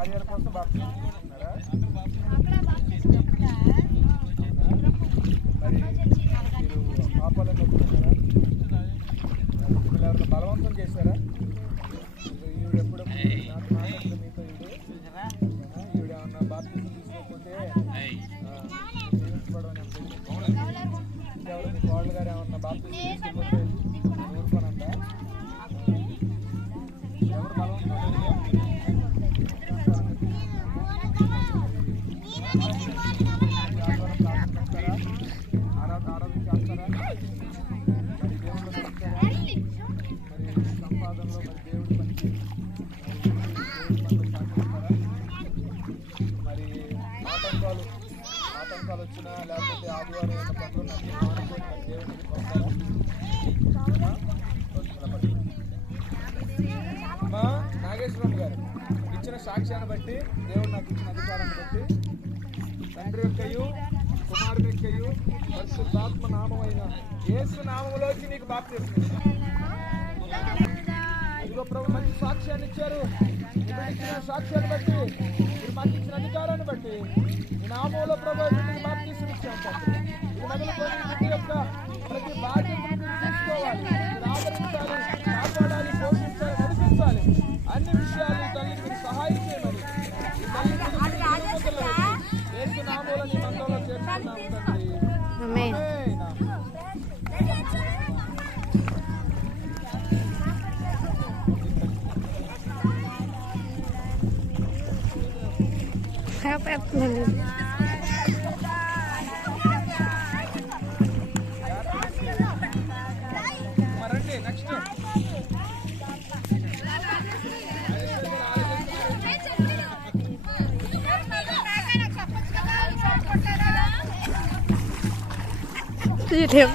కార్యాల కోసం బాప్తిజం తీసుకున్నారా? మరి మీరు పాపాలను ఒప్పుకున్నారా? మిమ్మల్ని ఎవరైనా బలవంతం చేశారా? ఈవిడ ఎప్పుడు నాకు మాట్లాడుతుంది మీతో ఈవిడ ఏమన్నా బాప్తిజం తీసుకోకపోతే జీవించబడమని ఎవరు మీ కోళ్ళు గారు ఏమన్నా బాప్తిజం తీసుకోకపోతే ఊరుకోనంట. ఎవరు బలవంతం ఆరాధన చేస్తారా? మరి దేవుళ్ళు దొరుకుతారా? మరి సంపాదనలో మరి దేవుడి పనికి మరి ఆటంకాలు వచ్చినా లేకపోతే ఆదివారం ఏమైనా పనులు నచ్చి మానుకొని మరి దేవుడికి పంపారా? అమ్మా నాగేశ్వరం గారు ఇచ్చిన సాక్ష్యాన్ని బట్టి, దేవుడు నాకు ఇచ్చిన అధికారాన్ని బట్టి, తండ్రి యొక్కయు కుమారుని యొక్కయు పరిశుద్ధాత్మ నామమైన యేసు నామములోకి నీకు బాప్తిస్మం. ఇదిగో ప్రభు మంచి సాక్ష్యాన్ని ఇచ్చారు. మీరు ఇచ్చిన సాక్ష్యాన్ని బట్టి, మీరు మాకు ఇచ్చిన అధికారాన్ని బట్టి ఈ నామంలో ప్రభు మీకు బాప్తిస్మం ఇచ్చాను. ఇది మొదలుకొని ఇంటి యొక్క ప్రతి బాధ్యతను తీసుకోవాలి, మీరు ఆదరించాలి, కాపాడాలి, పోషించాలి, నడిపించాలి. అన్ని విషయాలు తల్లి మీరు సహాయం చేయమని ఈ తల్లి యేసు నామములో నీ మందంలో చేర్చుకున్నాము తండ్రి. మరండి నెక్స్ట్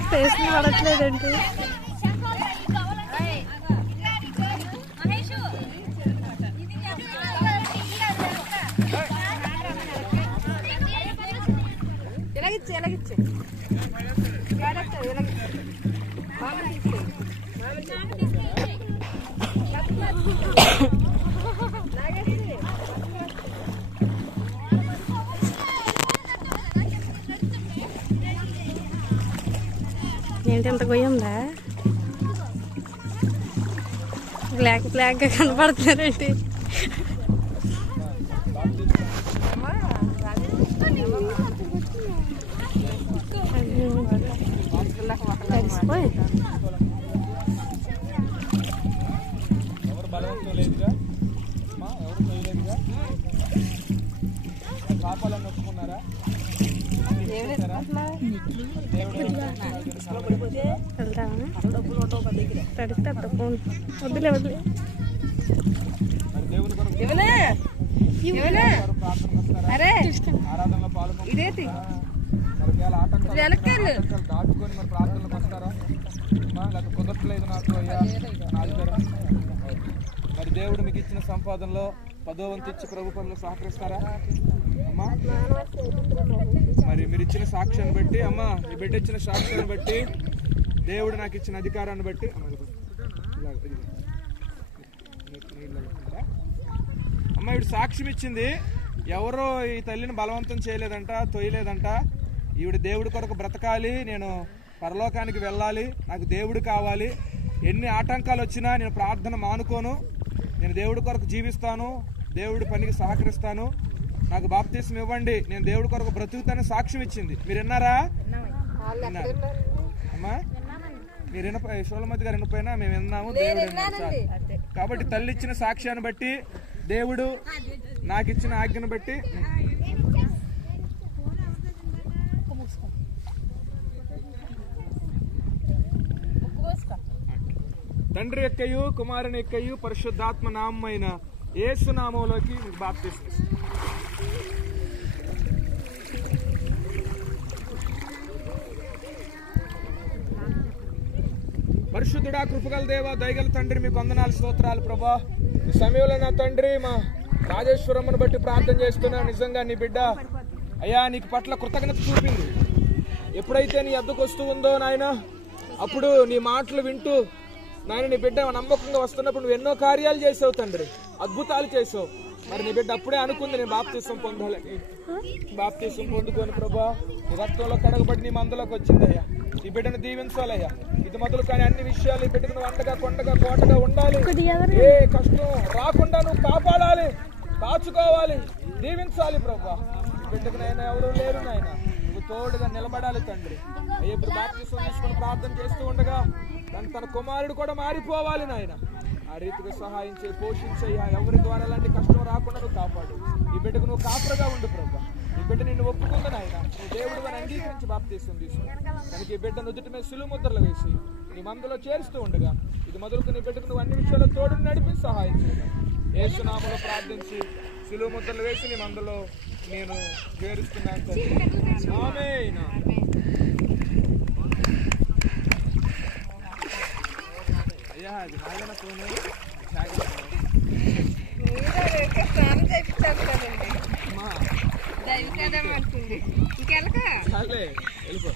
ఫేస్ పడట్లేదండి. ఎలాగిచ్చే ఏంటి ఎంత గొయ్యి ఉందా? బ్లాక్గా కనపడుతున్నారండి. ఎవరు బలవంతం లేదుగా, ఎవరు చేయలేదుగా. పాపాలను ఒప్పుకున్నారా? వద్దులే వద్దులే. ఆరాధనలో పాల్గొంటారా? దాటుకొని మరి ప్రార్థనలకు వస్తారా? లేకపోతే కుదరట్లేదు నాకు అయ్యా మరి దేవుడు మీకు ఇచ్చిన సంపాదనలో 10వ వంతు ఇచ్చి ప్రభు పనులు సహకరిస్తారా అమ్మా? మరి మీరు ఇచ్చిన సాక్ష్యాన్ని బట్టి, అమ్మా ఈ బిడ్డ ఇచ్చిన సాక్ష్యాన్ని బట్టి, దేవుడు నాకు ఇచ్చిన అధికారాన్ని బట్టి, అమ్మ ఈవిడ సాక్ష్యం ఇచ్చింది. ఎవరో ఈ తల్లిని బలవంతం చేయలేదంట, తొయ్యలేదంట. ఈవిడ దేవుడి కొరకు బ్రతకాలి, నేను పరలోకానికి వెళ్ళాలి, నాకు దేవుడు కావాలి, ఎన్ని ఆటంకాలు వచ్చినా నేను ప్రార్థన మానుకోను, నేను దేవుడి కొరకు జీవిస్తాను, దేవుడి పనికి సహకరిస్తాను, నాకు బాప్తిస్మం ఇవ్వండి, నేను దేవుడి కొరకు బ్రతుకుతానని సాక్ష్యం ఇచ్చింది. మీరు విన్నారా? అమ్మా మీరు సోలమతి గారు వినపోయినా మేము విన్నాము, దేవుడు విన్నాడు. కాబట్టి తల్లి ఇచ్చిన సాక్ష్యాన్ని బట్టి, దేవుడు నాకు ఇచ్చిన ఆజ్ఞను బట్టి తండ్రి యొక్కయు కుమారుని యొక్కయు పరిశుద్ధాత్మ నామమైన యేసు నామములోకి మీకు బాప్తిస్మం. పరిశుద్ధుడా, కృపగల దేవ, దయగల తండ్రి, మీకు వందనాలు, స్తోత్రాలు ప్రభా. ఈ సమయంలో నా తండ్రి మా రాజేశ్వరమ్మను బట్టి ప్రార్థన చేస్తున్నా. నిజంగా నీ బిడ్డ అయ్యా నీకు పట్ల కృతజ్ఞత చూపింది. ఎప్పుడైతే నీ అద్దకు వస్తూ ఉందో నాయన, అప్పుడు నీ మాటలు వింటూ నాయన నీ బిడ్డ నమ్మకంగా వస్తున్నప్పుడు నువ్వు ఎన్నో కార్యాలు చేసావు తండ్రి, అద్భుతాలు చేసావు. మరి నీ బిడ్డ అప్పుడే అనుకుంది నేను బాప్తిసం పొందాలని. బాప్తిసం పొందుకొని ప్రభా నీ రక్తంలో కడగబడి నీ మందులోకి వచ్చిందయ్యా. ఈ బిడ్డను దీవించాలయ్యా. ఇది మొదలు కానీ అన్ని విషయాలు ఈ బిడ్డకు నువ్వు అండగా కొండగా కోటగా ఉండాలి. ఏ కష్టం రాకుండా నువ్వు కాపాడాలి, కాచుకోవాలి, దీవించాలి ప్రభా. ఈ బిడ్డకు నాయన ఎవరు లేరు నాయన, నువ్వు తోడుగా నిలబడాలి తండ్రి. అయ్యా ఇప్పుడు బాప్తిసం తీసుకొని ప్రార్థన చేస్తూ ఉండగా తన కుమారుడు కూడా మారిపోవాలి నాయన. ఆ రీతిగా సహాయం చేయి, పోషించయ్యా. ఎవరి ద్వారా అలాంటి కష్టం రాకుండా నువ్వు కాపాడు. ఈ బిడ్డకు నువ్వు కాపురగా ఉండు ప్రభా. ఈ బిడ్డ నిన్ను ఒప్పుకుందా నాయన, నువ్వు దేవుడు అని అంగీకరించి బాప్తిసం తీసుకుని కనుక ఈ బిడ్డ నుదుటి మీద సిలువ ముద్రలు వేసి నీ మందులో చేరుస్తూ ఉండగా ఇది మొదలుకు నీ బిడ్డకు నువ్వు అన్ని విషయాల్లో తోడు నడిపి సహాయం చేయాలి. యేసు నామములో ప్రార్థించి సిలువ ముద్రలు వేసి నీ మందులో నేను చేరుస్తున్నాను. ఆమేన్. అయ్యా అది నాయన ఫోను స్నానం చేయించాలి కదండి, అమ్మా దైవికదం అంటుంది. ఇంకెళ్ళక చాలే వెళ్ళిపో.